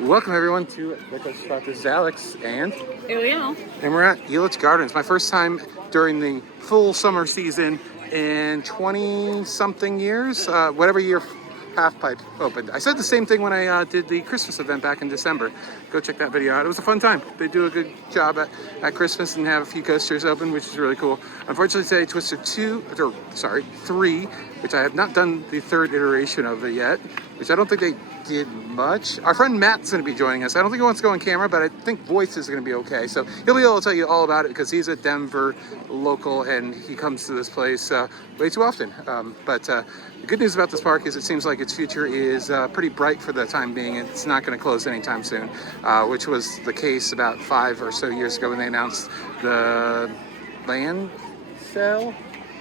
Welcome everyone to This is Alex and Ariel. And we're at Elitch Gardens. My first time during the full summer season in 20-something years, whatever year Half Pipe opened. I said the same thing when I did the Christmas event back in December. Go check that video out. It was a fun time. They do a good job at Christmas and have a few coasters open, which is really cool. Unfortunately today, Twister 3, which I have not done the third iteration of it yet, which I don't think they did much. Our friend Matt's going to be joining us. I don't think he wants to go on camera, but I think voice is going to be okay. So he'll be able to tell you all about it because he's a Denver local and he comes to this place way too often. But the good news about this park is it seems like its future is pretty bright for the time being. It's not going to close anytime soon, which was the case about 5 or so years ago when they announced the land sale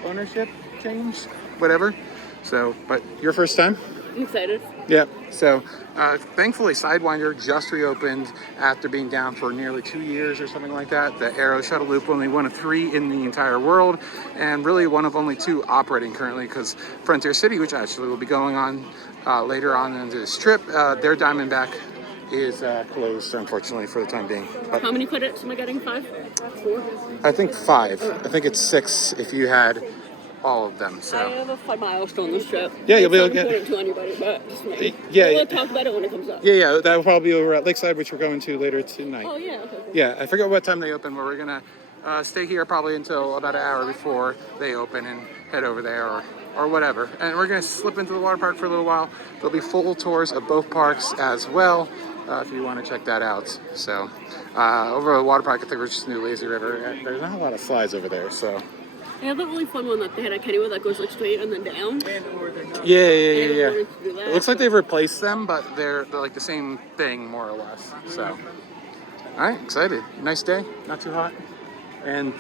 ownership change, whatever. So, but your first time? I'm excited. Yeah, so thankfully Sidewinder just reopened after being down for nearly 2 years or something like that. The Arrow shuttle loop, only one of 3 in the entire world, and really one of only 2 operating currently because Frontier City, which actually will be going on later on into this trip, their Diamondback is closed, unfortunately, for the time being. But how many credits am I getting? 5? 4? I think 5. I think it's 6 if you had all of them. So I have a 5 milestone this trip. Yeah, you'll be able to get it to anybody, but just me. Yeah, we'll talk about it when it comes up. Yeah, that will probably be over at Lakeside, which we're going to later tonight. Oh yeah, okay. Yeah, I forget what time they open, but we're gonna stay here probably until about an hour before they open and head over there or whatever. And we're gonna slip into the water park for a little while. There'll be full tours of both parks as well. If you want to check that out. So over at the water park, I think we're just new Lazy River. There's not a lot of slides over there, so. They have that really fun one that they had at Kennywood that goes like straight and then down. Yeah. It looks like they've replaced them, but they're like the same thing more or less. So, all right, excited. Nice day, not too hot, and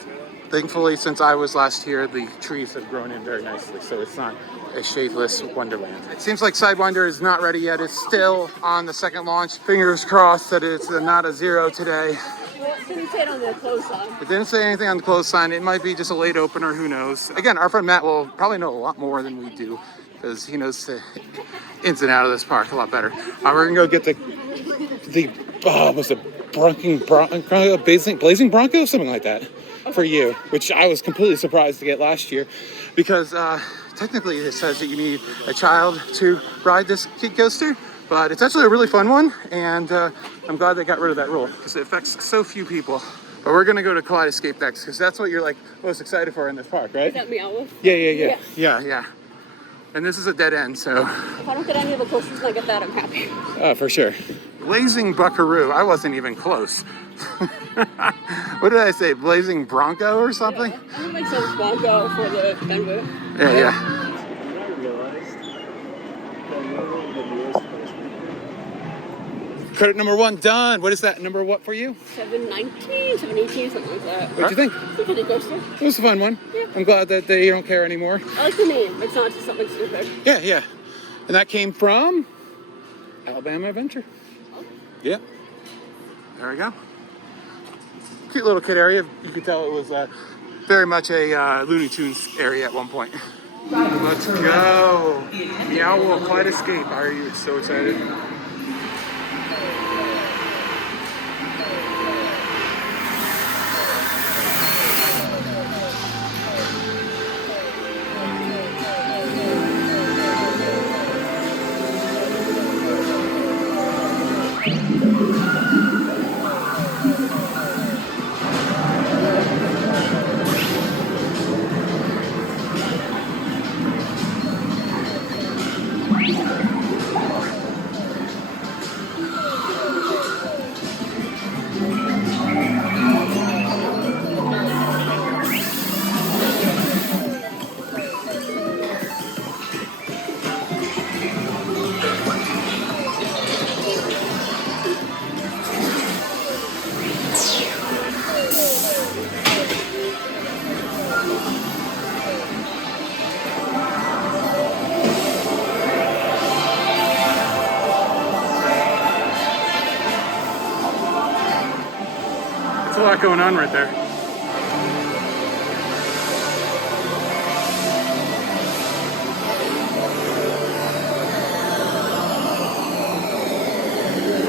thankfully, since I was last here, the trees have grown in very nicely, so it's not a shadeless wonderland. It seems like Sidewinder is not ready yet. It's still on the second launch. Fingers crossed that it's not a 0 today. It didn't say it on the close sign. It didn't say anything on the close sign. It might be just a late opener, who knows. Again, our friend Matt will probably know a lot more than we do because he knows the ins and out of this park a lot better. We're gonna go get was it Blazing Bronco? Something like that for you, which I was completely surprised to get last year because technically it says that you need a child to ride this kid coaster. But it's actually a really fun one, and I'm glad they got rid of that rule because it affects so few people. But we're gonna go to Kaleidoscape next because that's what you're like most excited for in this park, right? Is that Meow? Yeah. And this is a dead end, so. If I don't get any of the coasters and I get that, I'm happy. For sure. Blazing Buckaroo. I wasn't even close. What did I say? Blazing Bronco or something? Yeah, I think it makes sense Bronco for the Denver. Yeah. Credit number 1 done. What is that number what for you? 719, 718, something like that. What'd you think? It's a good coaster. It was a fun one. Yeah. I'm glad that they don't care anymore. I like the name. It's not just something stupid. Yeah. And that came from Alabama Adventure. Oh. Yeah. There we go. Cute little kid area. You could tell it was very much a Looney Tunes area at one point. Let's go. Meow Kaleidoscape. Are you so excited? There's a lot going on right there.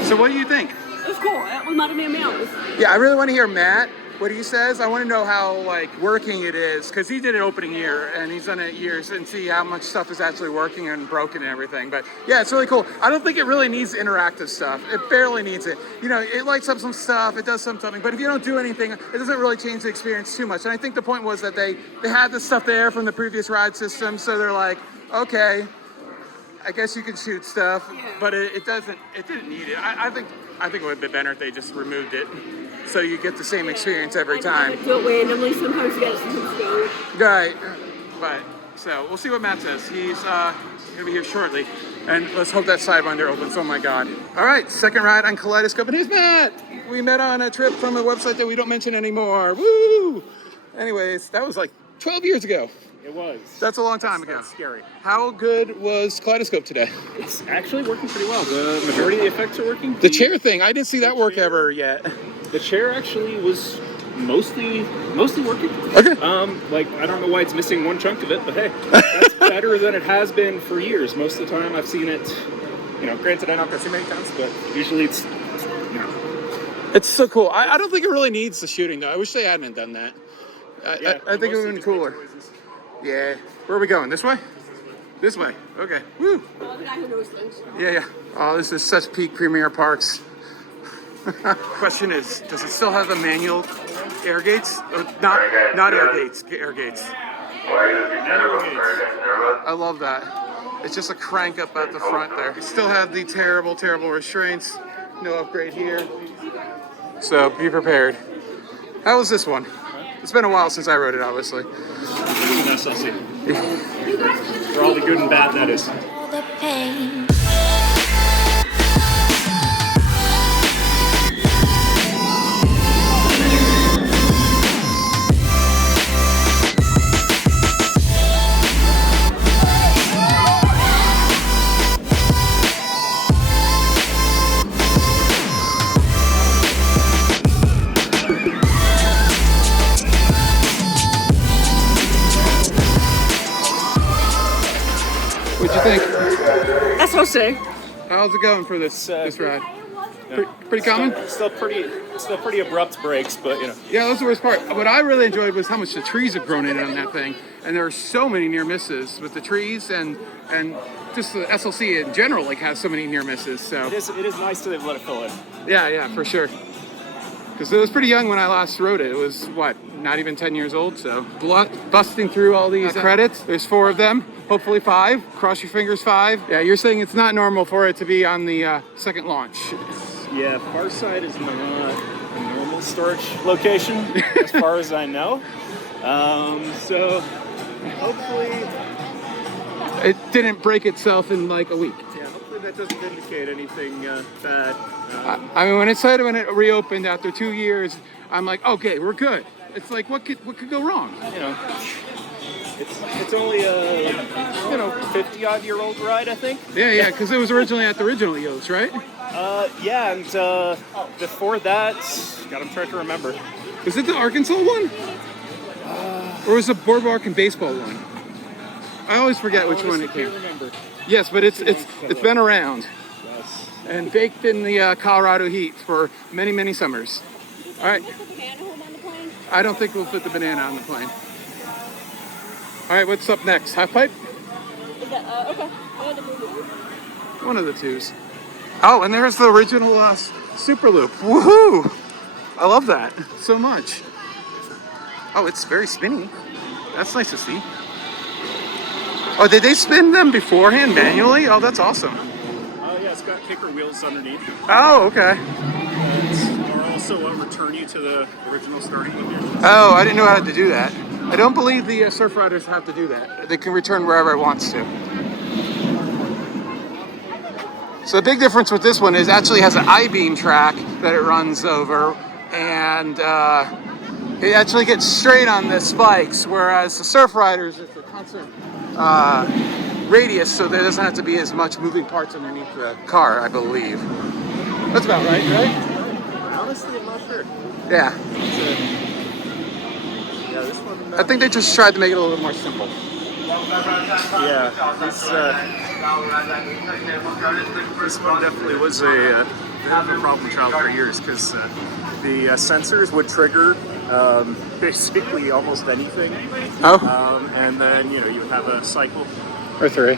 So what do you think? It was cool. It reminded me of meals. Yeah, I really want to hear Matt, what he says. I want to know how like working it is, because he did it opening year and he's done it years, and see how much stuff is actually working and broken and everything. But yeah, it's really cool. I don't think it really needs interactive stuff. It barely needs it. You know, it lights up some stuff, it does something, but if you don't do anything, it doesn't really change the experience too much. And I think the point was that they had this stuff there from the previous ride system, so they're like, okay, I guess you can shoot stuff, but it didn't need it. I think it would have been better if they just removed it, so you get the same experience every time. Do it randomly. Sometimes you get it, sometimes you don't. Right, but so we'll see what Matt says. He's gonna be here shortly, and let's hope that sidewinder opens. Oh my God! All right, second ride on Kaleidoscape, and here's Matt. We met on a trip from a website that we don't mention anymore. Woo! Anyways, that was like 12 years ago. It was. That's a long time ago. That's scary. How good was Kaleidoscape today? It's actually working pretty well. The majority of the effects are working. The chair thing, I didn't see that work ever yet. The chair actually was mostly working. Okay. Like, I don't know why it's missing one chunk of it, but hey, that's better than it has been for years. Most of the time I've seen it, you know, granted I don't go too many times, but usually it's, you know. It's so cool. I don't think it really needs the shooting though. I wish they hadn't done that. I think it would have been cooler. Yeah. Where are we going? This way? This way. Okay. Woo. The guy who knows things. Yeah. Oh, this is such peak Premier Parks. Question is, does it still have the manual air gates? Not air gates. Air gates. I love that. It's just a crank up at the front there. You still have the terrible, terrible restraints. No upgrade here. So be prepared. How was this one? It's been a while since I rode it, obviously. It's an SLC. For all the good and bad, that is. All the pain. What'd you think? That's what I say. How's it going for this ride? Pretty common? Still pretty abrupt breaks, but you know. Yeah, that was the worst part. What I really enjoyed was how much the trees have grown in on that thing. And there are so many near misses with the trees, and just the SLC in general like has so many near misses. So It is nice to let it fill in. yeah, for sure. Because it was pretty young when I last rode it. It was, what, not even 10 years old, so. Busting through all these credits. There's 4 of them, hopefully 5. Cross your fingers, 5. Yeah, you're saying it's not normal for it to be on the second launch. Yeah, Farside is not a normal storage location, as far as I know. So, hopefully... It didn't break itself in like a week. Yeah, hopefully that doesn't indicate anything bad. I mean, when it reopened after 2 years, I'm like, okay, we're good. It's like, what could go wrong? You know, it's only a 50-odd-year-old ride, I think. Yeah, because it was originally at the original EOS, right? Yeah, and before that, God, I'm trying to remember. Was it the Arkansas one? Or was it Boardwalk and Baseball one? I always forget which one it came. Remember. Yes, but it's been around Yes. and baked in the Colorado heat for many, many summers. All right. I don't think we'll put the banana on the plane. All right, what's up next? Half pipe? Is that, okay. One of the twos. Oh, and there's the original Super Loop. Woohoo! I love that so much. Oh, it's very spinny. That's nice to see. Oh, did they spin them beforehand manually? Oh, that's awesome. Oh, yeah, it's got kicker wheels underneath. Oh, okay. Or also return you to the original starting location. Oh, I didn't know how to do that. I don't believe the surf riders have to do that. They can return wherever it wants to. So the big difference with this one is it actually has an I-beam track that it runs over, and it actually gets straight on the spikes, whereas the surf riders, it's a constant radius, so there doesn't have to be as much moving parts underneath the car, I believe. That's about right? Honestly, I'm not sure. Yeah. Yeah, this one... I think they just tried to make it a little more simple. Yeah, this one definitely was a bit of a problem child for years because the sensors would trigger basically almost anything. Oh. And then, you would have a cycle. Or 3. You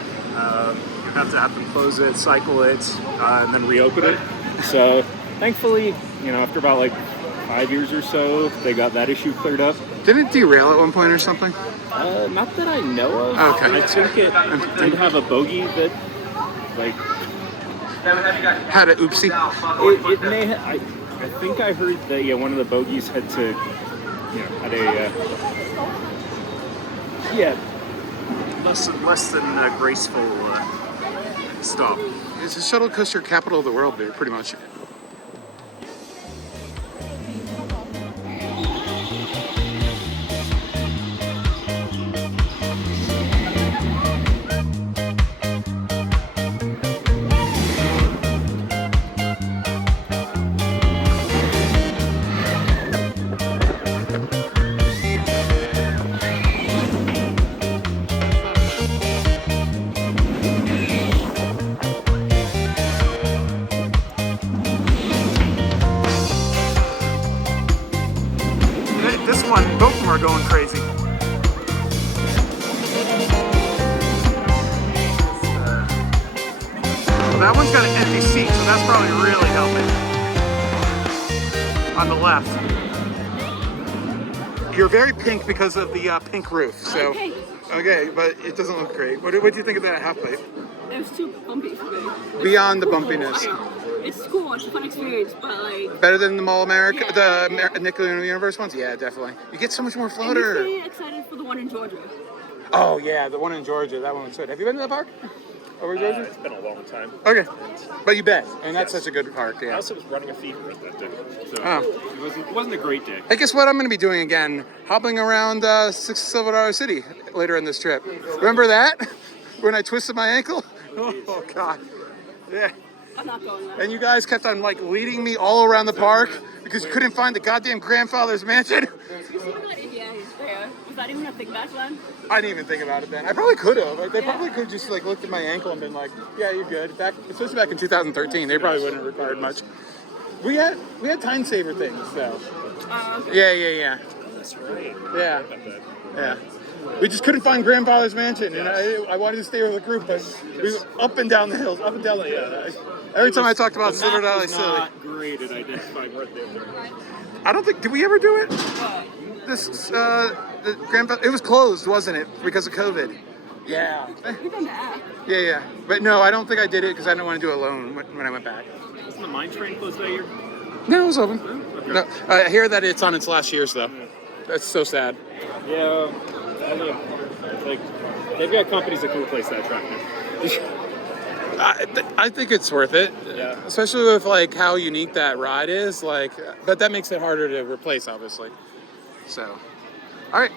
have to have them close it, cycle it, and then reopen it. So thankfully, after about like 5 years or so, they got that issue cleared up. Didn't it derail at one point or something? Not that I know of. Okay. I think it did have a bogey that, like... Had a oopsie. It may have... I think I heard that, one of the bogeys had to, had a... less than graceful stop. It's the shuttle coaster capital of the world, dude, pretty much. This one, both of them are going crazy. Well, that one's got an empty seat, so that's probably really helping. On the left. You're very pink because of the pink roof, so... Okay, but it doesn't look great. What do you think of that half pipe? It was too bumpy for me. Beyond the bumpiness. It's cool, it's a fun experience, but like... Better than the Mall America, the Nickelodeon Universe ones? Yeah, definitely. You get so much more floater. I'm really excited for the one in Georgia. Oh yeah, the one in Georgia, that one was good. Have you been to the park? Over Georgia? It's been a long time. Okay. But you bet. And that's such a good park, I yeah. also was running a fever at that day. So Oh. it wasn't a great day. I guess what I'm going to be doing again, hopping around Silver City later in this trip. Remember that? When I twisted my ankle? Oh, God. Yeah. I'm not going there. And you guys kept on, like, leading me all around the park because you couldn't find the goddamn grandfather's mansion. You see what Indiana is there? Was that even a thing back then? I didn't even think about it then. I probably could have. They probably could have just, like, looked at my ankle and been like, yeah, you're good. Especially back in 2013, they probably wouldn't have required much. We had time saver things, though. Okay. Yeah. That's right. Yeah. Yeah. We just couldn't find grandfather's mansion, and I wanted to stay with the group, but we were up and down the hills, up and down the hills. Every time I talked about Silver Valley City. Not great at identifying where they were. I don't think, did we ever do it? What? The grandfather, it was closed, wasn't it? Because of COVID. Yeah. We've done that. Yeah. But no, I don't think I did it because I didn't want to do it alone when I went back. Wasn't the mine train closed that year? No, it was open. Okay. No, I hear that it's on its last years, though. That's so sad. Yeah. Like, they've got companies that can replace that track now. I think it's worth it. Yeah. Especially with like how unique that ride is. Like, but that makes it harder to replace, obviously. So, all right.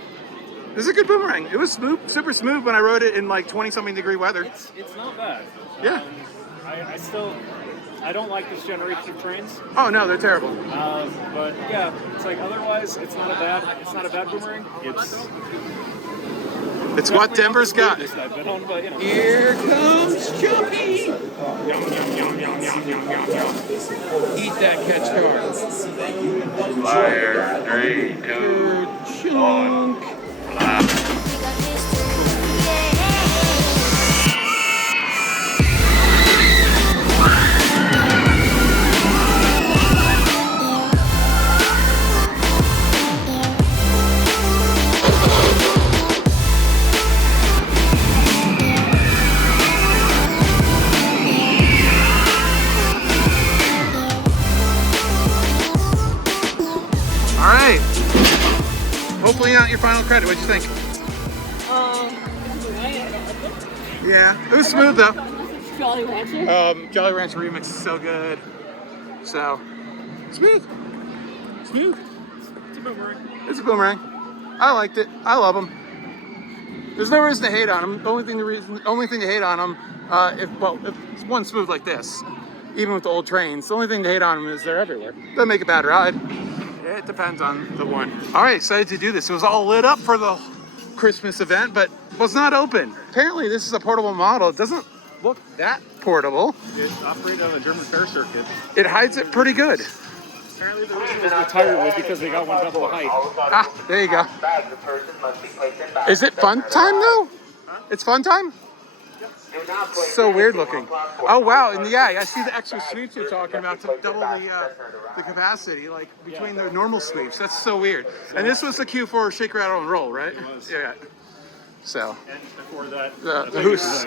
This is a good boomerang. It was smooth, super smooth when I rode it in like 20-something degree weather. It's not bad. Yeah. I don't like this generation of trains. Oh no, they're terrible. But yeah, it's like otherwise it's not a bad boomerang. It's what Denver's got. I've been on, but, Here comes Chunky. Eat that catch car. Fire, 3, 2, Chunk. Hopefully not your final credit. What'd you think? Yeah, it was smooth though. Jolly Rancher. Jolly Rancher Remix is so good. So, smooth. Smooth. It's a boomerang. It's a boomerang. I liked it. I love them. There's no reason to hate on them. The only thing to hate on them, if one's smooth like this, even with the old trains, the only thing to hate on them is they're everywhere. Doesn't make a bad ride. It depends on the one. All right, excited to do this. It was all lit up for the Christmas event, but was not open. Apparently, this is a portable model. It doesn't look that portable. It's operated on the German fair circuit. It hides it pretty good. Apparently the reason it was retired was because they got one double the height. Ah, there you go. Is it fun time though? It's fun time? So weird looking. Oh wow, and yeah, I see the extra sweeps you're talking about to double the capacity, like between the normal sweeps. That's so weird. And this was the cue for Shake, Rattle, and Roll, right? It was. Yeah. So. And before that, The Hoos.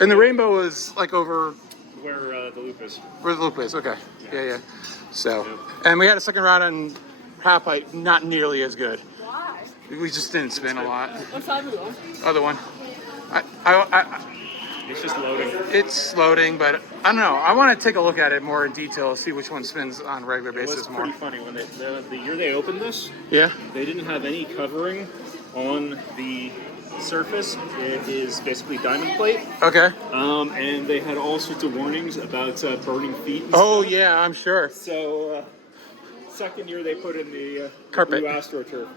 And the rainbow was like over where the loop is. where the loop is. Okay. Yeah. So, and we had a second round on half pipe, not nearly as good. Why? We just didn't spin a lot. What side are we on? Other one. It's just loading. It's loading, but I don't know. I want to take a look at it more in detail, see which one spins on a regular It was basis more. pretty funny when the year they opened this, Yeah. they didn't have any covering on the surface. It is basically diamond plate, Okay. and they had all sorts of warnings about burning feet. And Oh stuff. yeah, I'm sure. So, second year they put in the Carpet. blue AstroTurf.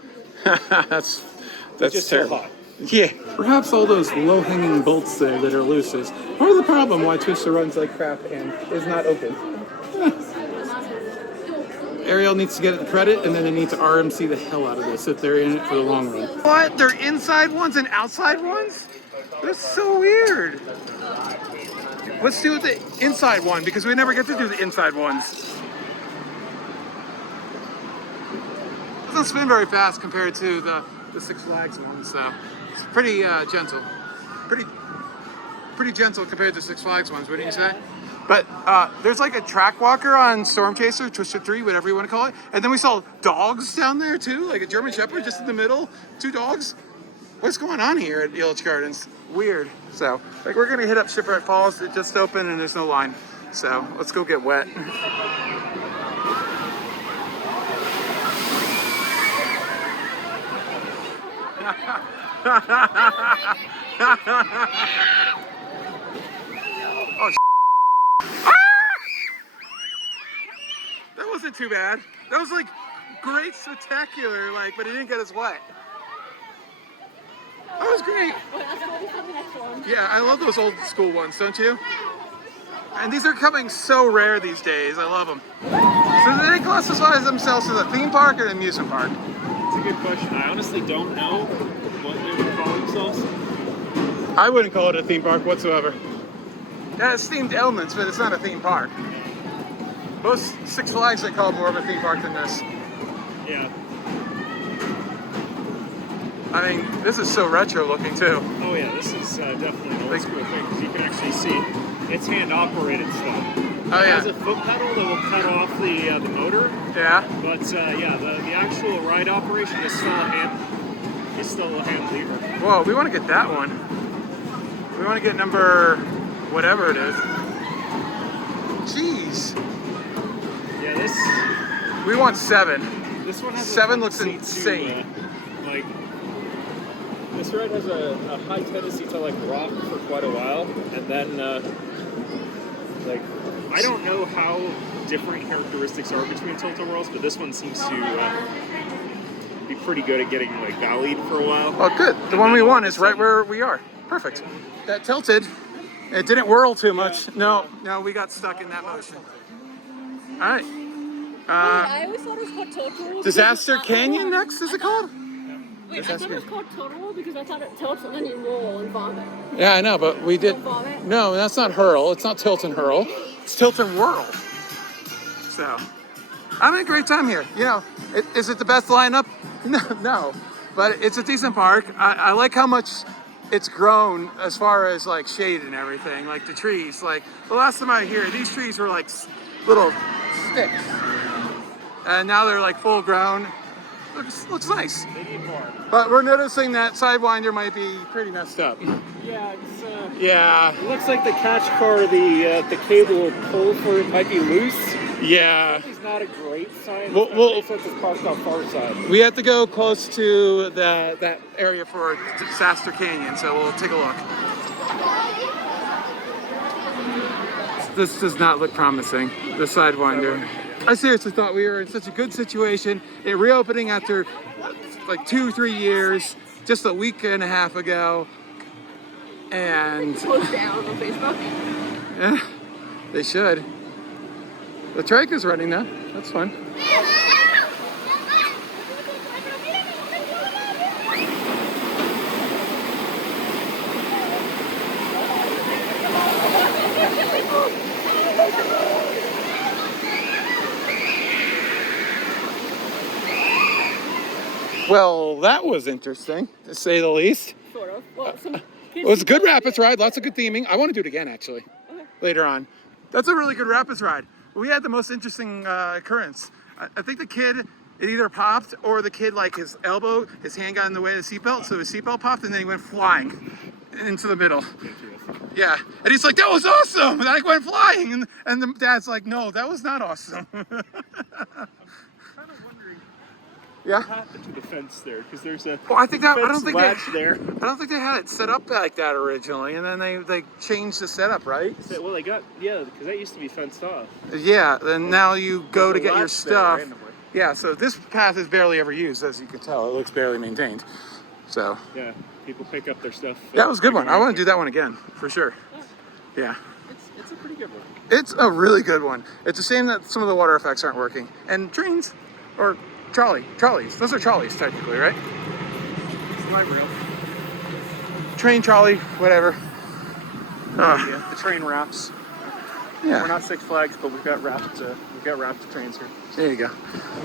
that's Just so terrible. hot. Yeah. Perhaps all those low-hanging bolts there that are loose is part of the problem why Twister runs like crap and is not open. Ariel needs to get the credit, and then they need to RMC the hell out of this if they're in it for the long run. What? They're inside ones and outside ones? That's so weird. Let's do the inside one because we never get to do the inside ones. It doesn't spin very fast compared to the Six Flags one, so it's pretty gentle. Pretty gentle compared to Six Flags ones, wouldn't you say? But there's like a track walker on Storm Chaser, Twister 3, whatever you want to call it. And then we saw dogs down there too, like a German Shepherd just in the middle, 2 dogs. What's going on here at Elitch Gardens? Weird. So, like we're gonna hit up Shipwreck Falls. It just opened and there's no line. So let's go get wet. Oh, that wasn't too bad. That was like great spectacular, like, but it didn't get us wet. That was great. Wait, that's ready for the next one. Yeah, I love those old school ones, don't you? And these are coming so rare these days. I love them. So do they classify themselves as a theme park or an amusement park? It's a good question. I honestly don't know what they would call themselves. I wouldn't call it a theme park whatsoever. It has themed elements, but it's not a theme park. Most Six Flags they call it more of a theme park than this. Yeah. I mean, this is so retro looking too. Oh yeah, this is definitely an old school thing because you can actually see it's hand operated stuff. Oh It yeah. has a foot pedal that will cut off the motor, Yeah. but yeah, the actual ride operation is still a hand lever. Whoa, we want to get that one. We want to get number whatever it is. Jeez. Yeah, this We want 7. one has 7 a looks tendency insane. To, like this ride has a high tendency to like rock for quite a while, and then like I don't know how different characteristics are between Tilt-A-Whirls, but this one seems to be pretty good at getting like valleyed for a while. Oh, good. The one we want is right where we are. Perfect. That tilted. It didn't whirl too much. No, we got stuck in that motion. All right. I always thought it was called Tilt-A-Whirl. Disaster Canyon next, is it called? Wait, I thought it was called Tilt-A-Whirl because I thought it tilts and then you roll and vomit. Yeah, I know, but we did. Don't vomit? No, that's not hurl. It's not tilt and hurl. It's tilt and whirl. So, I'm having a great time here. You know, is it the best lineup? No, but it's a decent park. I like how much it's grown as far as like shade and everything. Like the trees. Like the last time I was here, these trees were like little sticks, and now they're like full grown. Looks nice. They need more. But we're noticing that Sidewinder might be pretty messed up. Yeah, it's Yeah, it looks like the catch car, the cable pull for it might be loose. yeah. It's not a great sign. Well, Since it's parked on far side. We have to go close to that area for Disaster Canyon, so we'll take a look. This does not look promising, the Sidewinder. I seriously thought we were in such a good situation. It reopening after like 2-3 years, just a week and a half ago. And Post down on Facebook. Yeah, they should. The trike is running now. That's fun. Well, that was interesting, to say the least. Sort of. Well, some It was a good rapids ride, lots of good theming. I want to do it again, actually, later on. That's a really good rapids ride. We had the most interesting occurrence. I think the kid, it either popped or the kid, like his elbow, his hand got in the way of the seatbelt, so his seatbelt popped and then he went flying into the middle. Yeah, and he's like, that was awesome! And I went flying, and the dad's like, no, that was not awesome. I'm kind of wondering Yeah. what happened to the fence there, because there's a Well, I think that I fence don't think latch there. I don't think they had it set up like that originally, and then they changed the setup, right? Well, they got, yeah, because that used to be fenced off. Yeah, then now you go to There's a get your latch there stuff. randomly. Yeah, so this path is barely ever used, as you can tell. It looks barely maintained. So Yeah, people pick up their stuff. that was a good one. I want to do that one again for sure. Yeah. It's a pretty good one. It's a really good one. It's a shame that some of the water effects aren't working. And trains, or trolleys. Those are trolleys technically, right? It's light rail. Train, trolley, whatever. Yeah, the train wraps. We're Yeah, not Six Flags, but we've got wrapped trains here. there you go.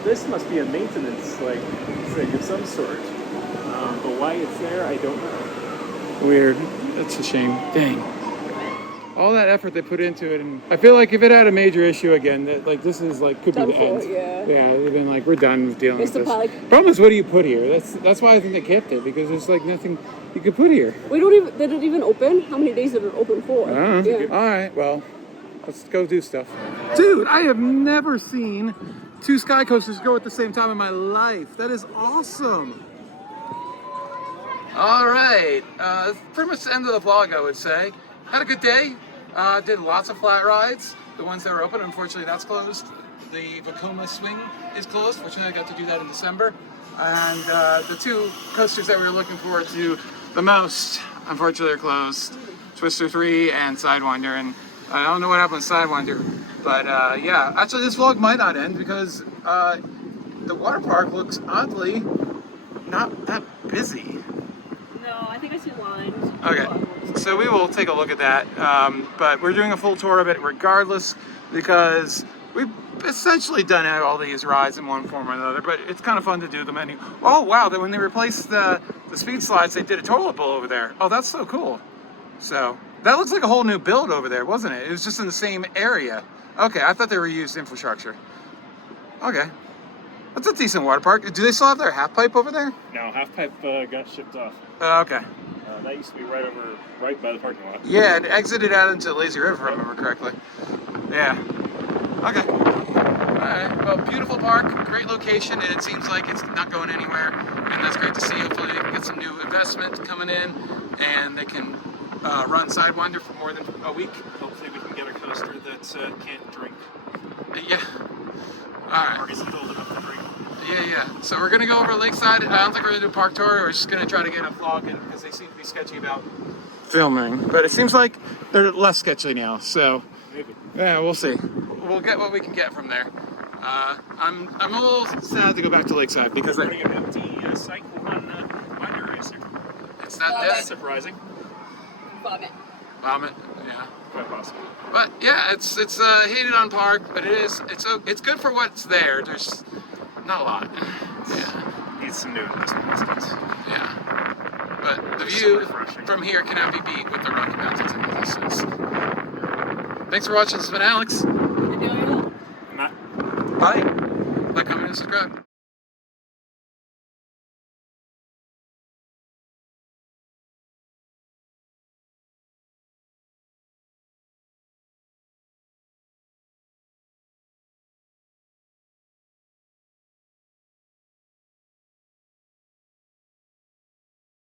This must be a maintenance thing of some sort. But why it's there, I don't know. Weird. That's a shame. Dang. All that effort they put into it, and I feel like if it had a major issue again, that like this is like could Done be the for, end. yeah. Yeah, they've been like, we're done with dealing with Mr. this. Pike. Problem is, what do you put here? That's why I think they kept it, because there's like nothing you could put here. did it even open? How many days did it open for? I don't know. Yeah. All right, well, let's go do stuff. Dude, I have never seen two sky coasters go at the same time in my life. That is awesome. All right, pretty much the end of the vlog, I would say. Had a good day. Did lots of flat rides. The ones that were open, unfortunately, that's closed. The Vekoma swing is closed. Fortunately, I got to do that in December. And the two coasters that we were looking forward to the most, unfortunately, are closed. Twister 3 and Sidewinder. And I don't know what happened with Sidewinder, but yeah. Actually, this vlog might not end because the water park looks oddly not that busy. No, I think I see lines. Okay, so we will take a look at that, but we're doing a full tour of it regardless because we've essentially done all these rides in one form or another, but it's kind of fun to do them anyway. Oh wow, when they replaced the speed slides, they did a toilet bowl over there. Oh, that's so cool. So that looks like a whole new build over there, wasn't it? It was just in the same area. Okay, I thought they reused infrastructure. Okay, that's a decent water park. Do they still have their half pipe over there? No, half pipe got shipped off. Okay. That used to be right by the parking lot. Yeah, it exited out into Lazy River, if I remember correctly. Yeah. Okay. Alright, well, beautiful park, great location, and it seems like it's not going anywhere, and that's great to see. Hopefully they can get some new investment coming in, and they can run Sidewinder for more than a week. Hopefully we can get a coaster that can't drink. Yeah. Alright. Or isn't old enough to drink. Yeah. So we're gonna go over Lakeside. I don't think we're gonna do a park tour. We're just gonna try to get a vlog in because they seem to be sketchy about filming. But it seems like they're less sketchy now. So Maybe. yeah, we'll see. We'll get what we can get from there. I'm a little sad to go back to Lakeside because We're running an empty cycle on Winder Racer. it's not That's that surprising. Vomit. vomit. Yeah. Quite possible. But yeah, it's hated on park, but it's good for what's there. There's not a lot. Yeah. Needs some new investment. Yeah. But the It's view so refreshing. from here cannot be beat with the Rocky Mountains in the distance. Thanks for watching. This has been Alex. Did you know? Matt. Bye. Like, comment, and subscribe.